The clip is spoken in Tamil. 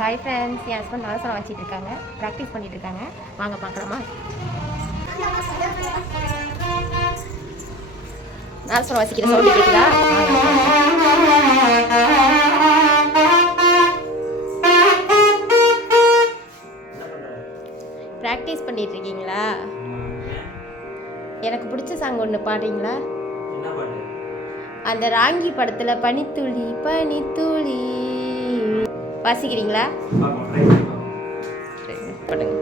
ஹாய் ஃப்ரெண்ட்ஸ், என் ஹஸ்பண்ட் நாதஸ்வரம் வச்சுட்டு இருக்காங்க, ப்ராக்டிஸ் பண்ணிட்டு இருக்காங்க. வாங்க பார்க்கலாமா? நாதஸ்வரம் வாசிக்கிற சவுண்ட் கேட்குதா? ப்ராக்டிஸ் பண்ணிட்டு இருக்கீங்களா? எனக்கு பிடிச்ச சாங் ஒன்று பாடுறீங்களா? அந்த ராங்கி படத்துல பனித்துளி பனித்துளி வாசிக்கிறீங்களா? பாடுங்க.